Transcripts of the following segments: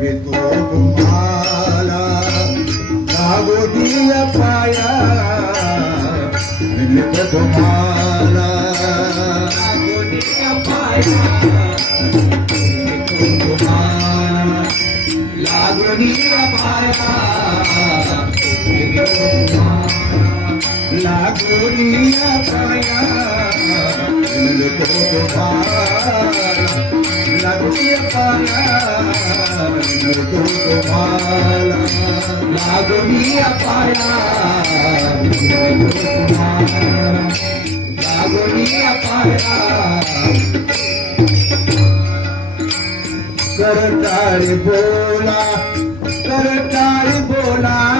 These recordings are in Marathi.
वितो तुम्हाला लागोदीय पाया. विनित तुम्हाला लागोदीय पाया. पाया विनित पाया विनित तुम्हाला लागोदीय पाया विनित तुम्हाला लागोदीय पाया पाया करताळी बोला करताळी बोला.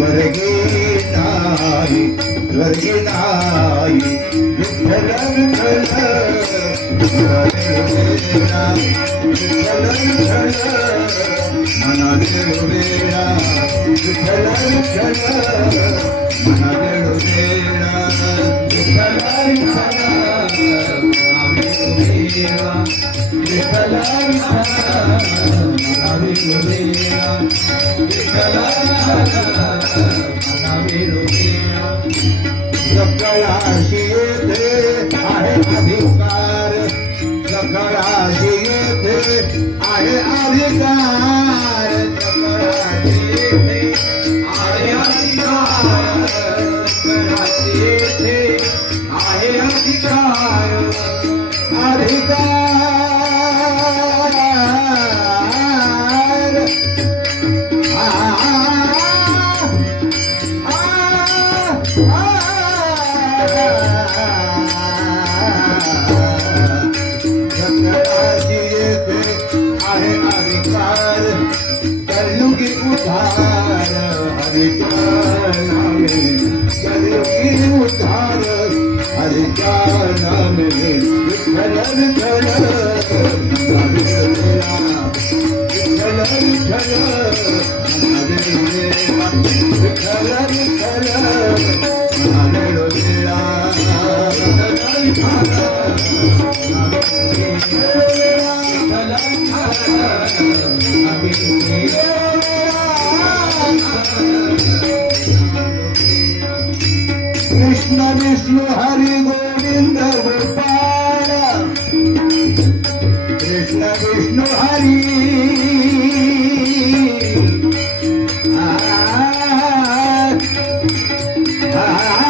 स्वर्गी नाही स्वर्गी नाही विठ्ठल विठ्ठल विठ्ठल मनाले रोलेला विठ्ठल सकळाशी येथे आहे अधिकार. सकळाशी येथे आहे अधिकार. उद्धार अधिकार नामे कलयुगी उद्धार नामे विठ्ठल विठ्ठल विठ्ठल विठ्ठल विठ्ठल कृष्ण विष्णु हरि गोविंद गोपाळ। कृष्ण विष्णु हरी। गोविंद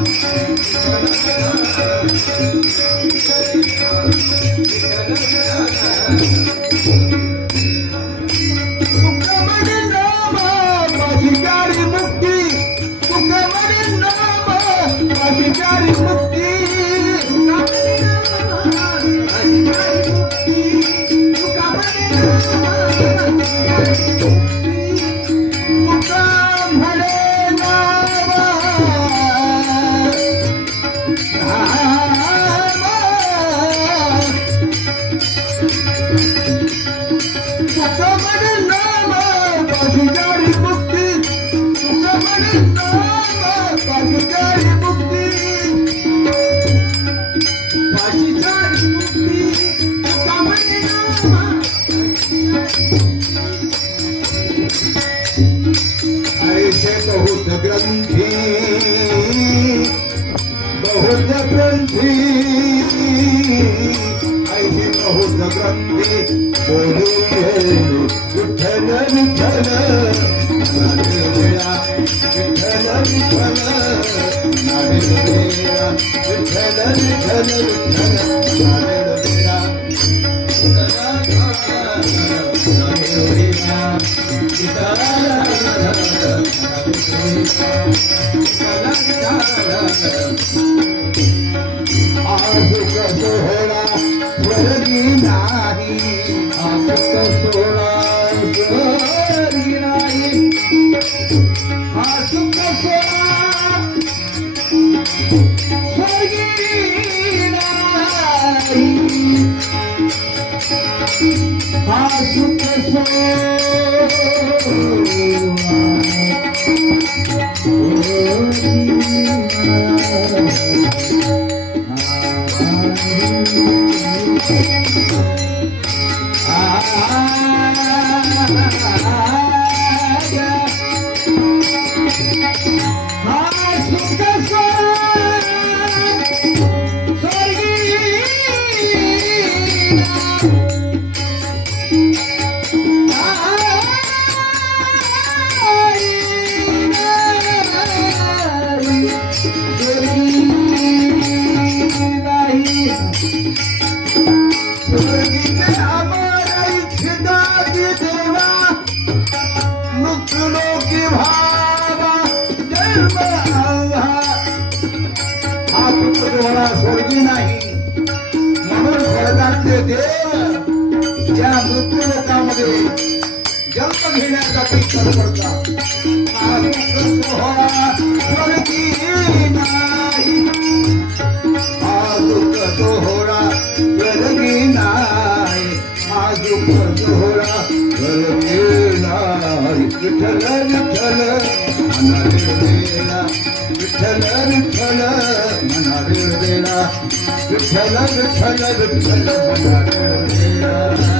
ऐसे बहुत ग्रंथी बोलू विठ्ठल विठ्ठल नारे वेळा विठ्ठल विठ्ठल नारे वेळा विठ्ठल विठ्ठल विठ्ठल नारे वेळा आज कसोहरा स्वर्गी नाही आज कसोहरा स्वर्गी नाही आज कसोहरा स्वर्गी नाही आज कसोहरा Música तुकडोळा स्वर्गी नाही. म्हणून स्वर्गातले देव या मृत्युलोकामध्ये जन्म घेण्यासाठी तत्परतात विठ्ठल विठ्ठल विठ्ठल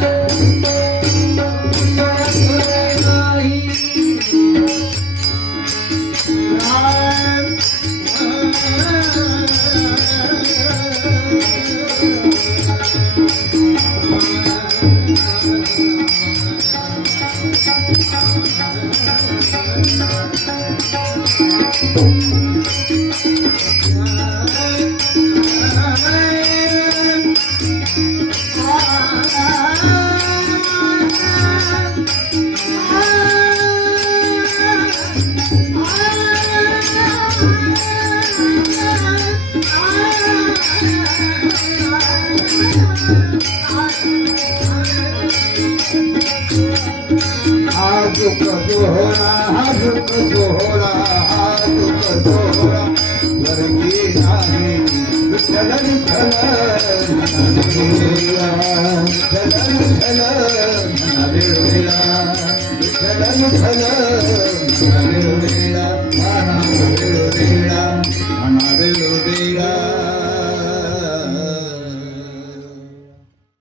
विठ्ठल विठ्ठल मनाले